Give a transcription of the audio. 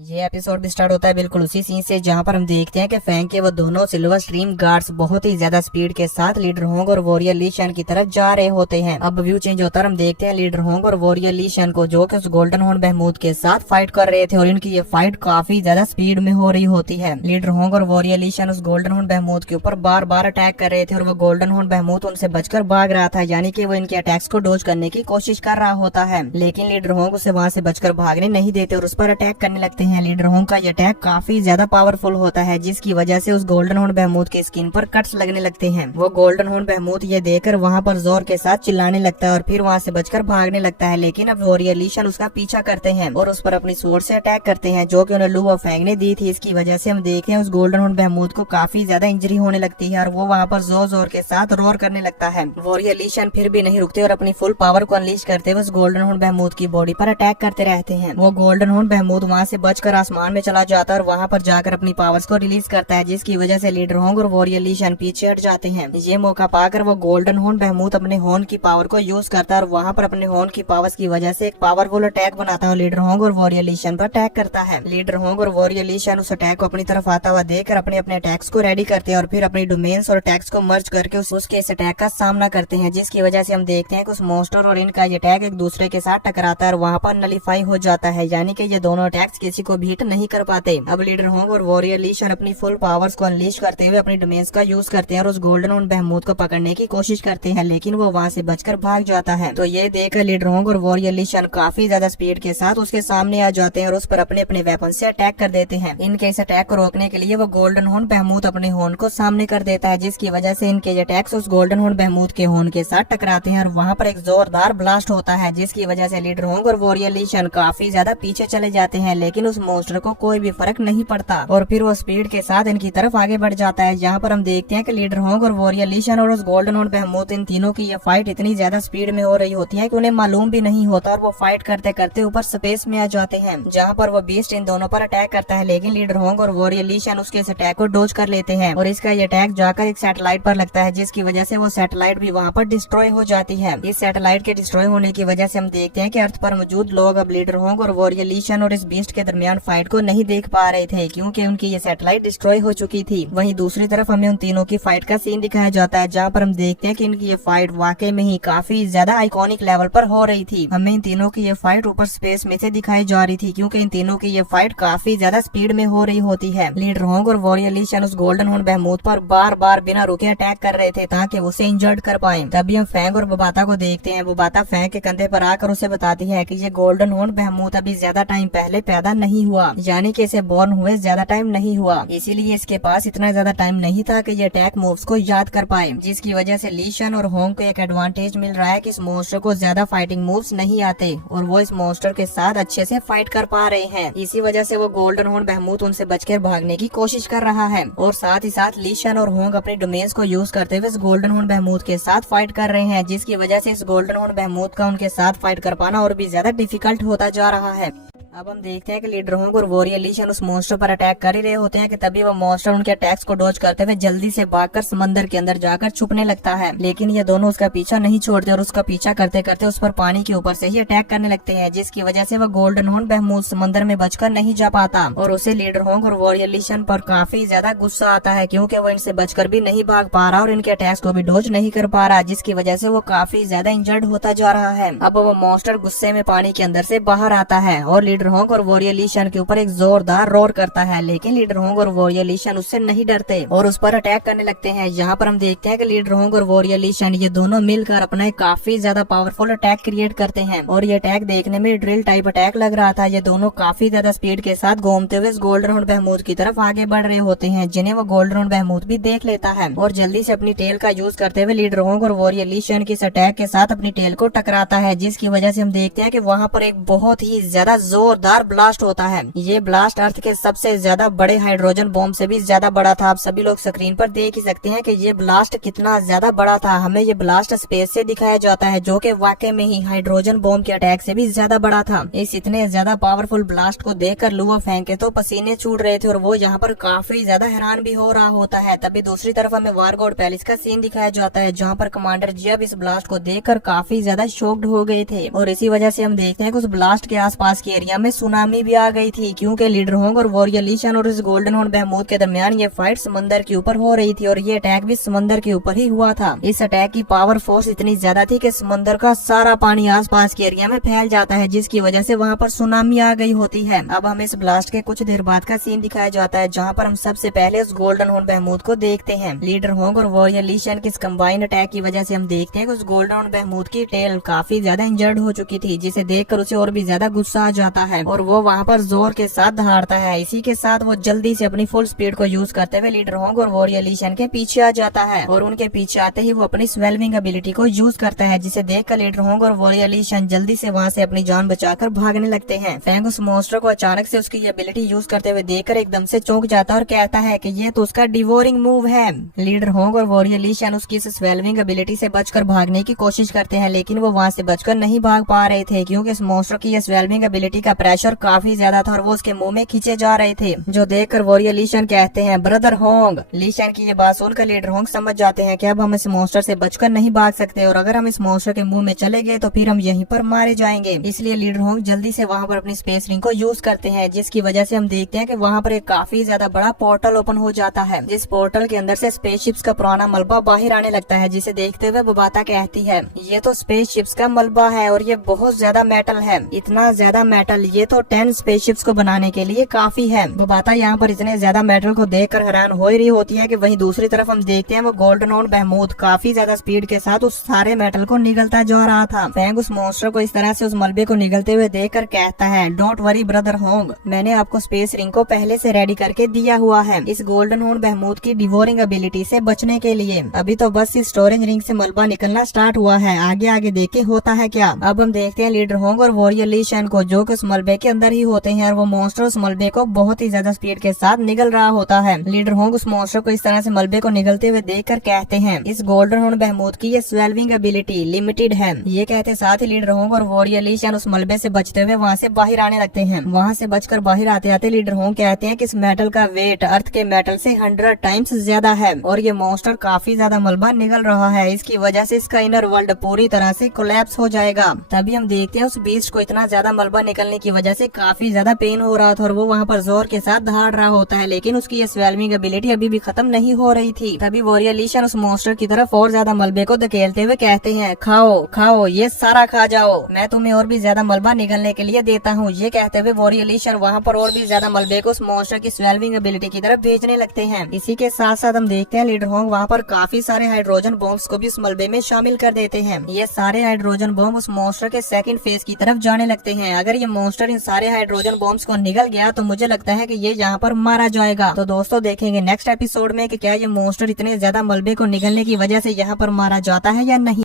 ये एपिसोड भी स्टार्ट होता है बिल्कुल उसी सीन से जहाँ पर हम देखते हैं कि फैंग के वो दोनों सिल्वर स्ट्रीम गार्ड्स बहुत ही ज्यादा स्पीड के साथ लीडर होंग और वॉरियर ली शन की तरफ जा रहे होते हैं। अब व्यू चेंज होता है, हम देखते हैं लीडर होंग और वॉरियर ली शन को जो कि उस गोल्डन हॉर्न बहमूद के साथ फाइट कर रहे थे और इनकी ये फाइट काफी ज्यादा स्पीड में हो रही होती है। लीडर होंग और वॉरियर ली शन उस गोल्डन हॉर्न बहमूद के ऊपर बार बार अटैक कर रहे थे और वो गोल्डन हॉर्न बहमूद उनसे बचकर भाग रहा था, यानी कि वो इनके अटैक्स को डोज करने की कोशिश कर रहा होता है। लेकिन लीडर होंग उसे वहाँ से बचकर भागने नहीं देते और उस पर अटैक करने लगते हैं। लीडर होंग का अटैक काफी ज्यादा पावरफुल होता है जिसकी वजह से उस गोल्डन हॉर्न बहमूद की स्किन पर कट्स लगने लगते हैं। वो गोल्डन हॉर्न बहमूद ये देखकर वहाँ पर जोर के साथ चिल्लाने लगता है और फिर वहाँ से बचकर भागने लगता है। लेकिन अब वॉरियर ली शन उसका पीछा करते हैं और उस पर अपनी स्वॉर्ड से अटैक करते हैं जो कि उन्हें लू और फैंग ने दी थी। इसकी वजह से हम देखें उस गोल्डन हॉर्न बहमूद को काफी ज्यादा इंजरी होने लगती है और वो वहाँ पर जोर जोर के साथ रोर करने लगता है। वॉरियर ली शन फिर भी नहीं रुकते और अपनी फुल पावर को अनलीश करते हुए उस गोल्डन हॉर्न बहमूद की बॉडी पर अटैक करते रहते हैं। वो गोल्डन हॉर्न बहमूद वहाँ से बचकर आसमान में चला जाता है और वहाँ पर जाकर अपनी पावर्स को रिलीज करता है जिसकी वजह से लीडर होंग और वॉरियर ली शन पीछे हट जाते हैं। ये मौका पाकर वो गोल्डन हॉर्न बहमूद अपने हॉर्न की पावर को यूज करता है और वहाँ पर अपने हॉर्न की पावर्स की वजह से एक पावरफुल अटैक बनाता है और लीडर होंग और वॉरियर ली शन पर अटैक करता है। लीडर होंग और वॉरियर ली शन उस अटैक को अपनी तरफ आता हुआ देखकर अपने अपने अटैक्स को रेडी करते हैं और फिर अपनी डोमेन्स और अटैक्स को मर्ज करके उसके इस अटैक का सामना करते हैं, जिसकी वजह से हम देखते हैं कि उस मॉन्स्टर और इनका ये अटैक एक दूसरे के साथ टकराता है और वहाँ पर नलीफाई हो जाता है, यानी कि ये दोनों अटैक्स किसी को भी हिट नहीं कर पाते। अब लीडर होंग और वॉरियर ली शन अपनी फुल पावर्स को अनलीश करते हुए अपनी डोमेन्स का यूज करते हैं और उस गोल्डन हॉर्न बहमूद को पकड़ने की कोशिश करते हैं, लेकिन वो वहाँ से बचकर भाग जाता है। तो ये देखकर लीडर होंग और वॉरियर ली शन काफी ज्यादा स्पीड के साथ उसके सामने आ जाते हैं और उस पर अपने अपने वेपन से अटैक कर देते हैं। इनके इस अटैक को रोकने के लिए वो गोल्डन हॉर्न बहमूद अपने हॉर्न को सामने कर देता है, जिसकी वजह से इनके अटैक्स उस गोल्डन हॉर्न बहमूद के हॉर्न के साथ टकराते हैं और वहाँ पर एक जोरदार ब्लास्ट होता है, जिसकी वजह से लीडर होंग और वॉरियर ली शन काफी ज्यादा पीछे चले जाते हैं। लेकिन उस मॉन्स्टर को कोई भी फर्क नहीं पड़ता और फिर वो स्पीड के साथ इनकी तरफ आगे बढ़ जाता है। यहाँ पर हम देखते हैं कि लीडर होंग और वॉरियर ली शन और उस गोल्डन हॉर्न बहमूद इन तीनों की ये फाइट इतनी ज्यादा स्पीड में हो रही होती है कि उन्हें मालूम भी नहीं होता और वो फाइट करते करते ऊपर स्पेस में आ जाते हैं, जहाँ पर वो बीस्ट इन दोनों पर अटैक करता है। लेकिन लीडर होंग और वॉरियर ली शन उसके इस अटैक को डोज कर लेते हैं और इसका ये अटैक जाकर एक सैटेलाइट पर लगता है, जिसकी वजह से वो सैटेलाइट भी वहाँ पर डिस्ट्रॉय हो जाती है। इस सैटेलाइट के डिस्ट्रॉय होने की वजह से हम देखते हैं कि अर्थ पर मौजूद लोग अब लीडर होंग और वॉरियर ली शन और इस बीस्ट के दरमियान फाइट को नहीं देख पा रहे थे क्योंकि उनकी ये सैटेलाइट डिस्ट्रॉय हो चुकी थी। वहीं दूसरी तरफ हमें उन तीनों की फाइट का सीन दिखाया जाता है, जहाँ पर हम देखते हैं कि इनकी ये फाइट वाकई में ही काफी ज्यादा आइकॉनिक लेवल पर हो रही थी। हमें इन तीनों की ये फाइट ऊपर स्पेस में से दिखाई जा रही थी क्योंकि इन तीनों की ये फाइट काफी ज्यादा स्पीड में हो रही होती है। लीडर होंग और वॉरियर ली शन उस गोल्डन हॉर्न बहमूद पर बार बार बिना रुके अटैक कर रहे थे ताकि उसे इंजर्ड कर पाए। तभी हम फैंग और बुबाता को देखते हैं। बुबाता फैंग के कंधे पर आकर उसे बताती है कि ये गोल्डन हॉर्न बहमूद अभी ज्यादा टाइम पहले पैदा नहीं हुआ, यानी कि इसे बॉर्न हुए ज्यादा टाइम नहीं हुआ, इसीलिए इसके पास इतना ज्यादा टाइम नहीं था कि ये अटैक मूव्स को याद कर पाए, जिसकी वजह से ली शन और होंग को एक एडवांटेज मिल रहा है कि इस मॉन्स्टर को ज्यादा फाइटिंग मूव्स नहीं आते और वो इस मॉन्स्टर के साथ अच्छे से फाइट कर पा रहे हैं। इसी वजह से वो गोल्डन हॉर्न बहमूद उनसे बचकर भागने की कोशिश कर रहा है और साथ ही साथ ली शन और होंग अपने डोमेन्स को यूज करते हुए इस गोल्डन हॉर्न बहमूद के साथ फाइट कर रहे हैं, जिसकी वजह से इस गोल्डन हॉर्न बहमूद का उनके साथ फाइट कर पाना और भी ज्यादा डिफिकल्ट होता जा रहा है। अब हम देखते हैं कि लीडर होंग और वॉरियर ली शन उस मॉन्स्टर पर अटैक कर ही रहे होते हैं कि तभी वो मॉन्स्टर उनके अटैक्स को डॉज करते हुए जल्दी से भागकर समंदर के अंदर जाकर छुपने लगता है। लेकिन ये दोनों उसका पीछा नहीं छोड़ते और उसका पीछा करते करते उस पर पानी के ऊपर से ही अटैक करने लगते हैं, जिसकी वजह से वो गोल्डन हॉर्न बहमूद समंदर में बचकर नहीं जा पाता और उसे लीडर होंग और वॉरियर ली शन पर काफी ज्यादा गुस्सा आता है क्योंकि वो इनसे बचकर भी नहीं भाग पा रहा और इनके अटैक्स को भी डॉज नहीं कर पा रहा, जिसकी वजह से वो काफी ज्यादा इंजर्ड होता जा रहा है। अब वो मॉन्स्टर गुस्से में पानी के अंदर से बाहर आता है और लीडर होंग और वॉरियर ली शन के ऊपर एक जोरदार रोर करता है, लेकिन लीडर होंग और वॉरियर ली शन उससे नहीं डरते और उस पर अटैक करने लगते हैं। यहाँ पर हम देखते हैं कि लीडर होंग और वॉरियर ली शन ये दोनों मिलकर अपना एक काफी ज्यादा पावरफुल अटैक क्रिएट करते हैं और ये अटैक देखने में ड्रिल टाइप अटैक लग रहा था। ये दोनों काफी ज्यादा स्पीड के साथ घूमते हुए इस गोल्डन हॉर्न बहमूद की तरफ आगे बढ़ रहे होते हैं, जिन्हें वो गोल्डन हॉर्न बहमूद भी देख लेता है और जल्दी से अपनी टेल का यूज करते हुए लीडर होंग और वॉरियर ली शन की इस अटैक के साथ अपनी टेल को टकराता है, जिसकी वजह से हम देखते हैं कि वहाँ पर एक बहुत ही ज्यादा जोरदार ब्लास्ट होता है। ये ब्लास्ट अर्थ के सबसे ज्यादा बड़े हाइड्रोजन बॉम्ब से भी ज्यादा बड़ा था। आप सभी लोग स्क्रीन पर देख ही सकते हैं कि ये ब्लास्ट कितना ज्यादा बड़ा था। हमें ये ब्लास्ट स्पेस से दिखाया जाता है जो कि वाकई में ही हाइड्रोजन बॉम्ब के अटैक से भी ज्यादा बड़ा था। इस इतने ज्यादा पावरफुल ब्लास्ट को देखकर लुआ फैंग के तो पसीने छूट रहे थे और वो यहाँ पर काफी ज्यादा हैरान भी हो रहा होता है। तभी दूसरी तरफ हमें वारगोड पैलेस का सीन दिखाया जाता है जहाँ पर कमांडर जियाब इस ब्लास्ट को देखकर काफी ज्यादा शॉक्ड हो गए थे और इसी वजह से हम देखते हैं कि उस ब्लास्ट के आसपास के एरिया में सुनामी भी आ गई थी, क्योंकि लीडर होंग और वॉरियर ली शन और इस गोल्डन हॉर्न बहमूद के दरमियान ये फाइट समंदर के ऊपर हो रही थी और ये अटैक भी समंदर के ऊपर ही हुआ था। इस अटैक की पावर फोर्स इतनी ज्यादा थी कि समंदर का सारा पानी आसपास के एरिया में फैल जाता है, जिसकी वजह से वहाँ पर सुनामी आ गई होती है। अब हमें इस ब्लास्ट के कुछ देर बाद का सीन दिखाया जाता है, जहाँ पर हम सबसे पहले उस गोल्डन हॉर्न बहमूद को देखते हैं। लीडर होंग और वॉरियर ली शन के इस कंबाइंड अटैक की वजह से हम देखते हैं कि उस गोल्डन हॉर्न बहमूद की टेल काफी ज्यादा इंजर्ड हो चुकी थी, जिसे देखकर उसे और भी ज्यादा गुस्सा आ जाता है और वो वहाँ पर जोर के साथ दहाड़ता है। इसी के साथ वो जल्दी से अपनी फुल स्पीड को यूज करते हुए लीडर होंग और वॉरियर ली शन के पीछे आ जाता है और उनके पीछे आते ही वो अपनी स्वेल्विंग एबिलिटी को यूज करता है, जिसे देखकर लीडर होंग और वॉरियर ली शन जल्दी से वहाँ से अपनी जान बचाकर भागने लगते हैं। फैंग उस मॉन्स्टर को अचानक से उसकी एबिलिटी यूज करते हुए देखकर एकदम से चौंक जाता है और कहता है कि ये तो उसका डिवोरिंग मूव है। लीडर होंग और वॉरियर ली शन उसकी इस स्वेल्विंग एबिलिटी से बचकर भागने की कोशिश करते हैं, लेकिन वो वहाँ से बचकर नहीं भाग पा रहे थे, क्योंकि इस मॉन्स्टर की ये स्वेल्विंग एबिलिटी का प्रेशर काफी ज्यादा था और वो उसके मुंह में खींचे जा रहे थे, जो देखकर वॉरियर ली शन कहते हैं ब्रदर होंग। ली शन की ये बात सुनकर लीडर होंग समझ जाते हैं कि अब हम इस मॉन्स्टर से बचकर नहीं भाग सकते और अगर हम इस मॉन्स्टर के मुंह में चले गए तो फिर हम यहीं पर मारे जाएंगे। इसलिए लीडर होंग जल्दी से वहाँ पर अपनी स्पेस रिंग को यूज करते हैं, जिसकी वजह से हम देखते हैं कि वहाँ पर एक काफी ज्यादा बड़ा पोर्टल ओपन हो जाता है, जिस पोर्टल के अंदर से स्पेसशिप्स का पुराना मलबा बाहर आने लगता है, जिसे देखते हुए बबाता कहती है ये तो स्पेसशिप्स का मलबा है और ये बहुत ज्यादा मेटल है, इतना ज्यादा मेटल, ये तो 10 स्पेसशिप्स को बनाने के लिए काफी है। बबाता यहाँ पर इतने ज्यादा मेटल को देखकर हैरान हो रही होती है कि वहीं दूसरी तरफ हम देखते हैं वो गोल्डन हॉर्न बहमूद काफी ज्यादा स्पीड के साथ उस सारे मेटल को निगलता जा रहा था। फैंग उस मॉन्स्टर को इस तरह से उस मलबे को निगलते हुए देखकर कहता है डोंट वरी ब्रदर होंग, मैंने आपको स्पेस रिंग को पहले से रेडी करके दिया हुआ है इस गोल्डन हॉर्न बहमूद की डिवोरिंग एबिलिटी से बचने के लिए। अभी तो बस इस स्टोरेज रिंग से मलबा निकलना स्टार्ट हुआ है, आगे आगे देखे होता है क्या। अब हम देखते हैं लीडर होंग और वॉरियर ली शन को, जो कि उस मलबे के अंदर ही होते हैं और वो मॉन्स्टर उस मलबे को बहुत ही ज्यादा स्पीड के साथ निगल रहा होता है। लीडर होंग उस मॉन्स्टर को इस तरह से मलबे को निगलते हुए देखकर कहते हैं इस गोल्डन हॉर्न बहमूद की ये स्वेल्विंग एबिलिटी लिमिटेड है। ये कहते साथ ही लीडर होंग और वॉरियर ली शन उस मलबे से बचते हुए वहाँ से बाहर आने लगते हैं। वहाँ से बचकर बाहर आते आते लीडर होंग कहते हैं कि इस मेटल का वेट अर्थ के मेटल से 100 टाइम्स ज्यादा है और ये मॉन्स्टर काफी ज्यादा मलबा निगल रहा है, इसकी वजह से इसका इनर वर्ल्ड पूरी तरह से कोलैप्स हो जाएगा। तभी हम देखते हैं उस बीस्ट को इतना ज्यादा मलबा निकलने की वजह से काफी ज्यादा पेन हो रहा था और वो वहाँ पर जोर के साथ दहाड़ रहा होता है, लेकिन उसकी ये स्वेल्विंग एबिलिटी अभी भी खत्म नहीं हो रही थी। तभी वॉरियर ली शन उस मॉन्स्टर की तरफ और ज्यादा मलबे को धकेलते हुए कहते हैं खाओ खाओ ये सारा खा जाओ, मैं तुम्हें और भी ज्यादा मलबा निगलने के लिए देता हूँ। ये कहते हुए वॉरियर ली शन वहाँ पर और भी ज्यादा मलबे को उस मॉन्स्टर की स्वेल्विंग एबिलिटी की तरफ भेजने लगते हैं। इसी के साथ साथ हम देखते हैं लीडर होंग वहाँ पर काफी सारे हाइड्रोजन बॉम्ब्स को भी उस मलबे में शामिल कर देते हैं। ये सारे हाइड्रोजन बॉम्ब उस मॉन्स्टर के सेकंड फेज की तरफ जाने लगते हैं। अगर ये मॉन्स्टर इन सारे हाइड्रोजन बॉम्ब्स को निगल गया तो मुझे लगता है कि ये यहाँ पर मारा जाएगा। तो दोस्तों देखेंगे नेक्स्ट एपिसोड में कि क्या ये मॉन्स्टर इतने ज्यादा मलबे को निगलने की वजह से यहाँ पर मारा जाता है या नहीं।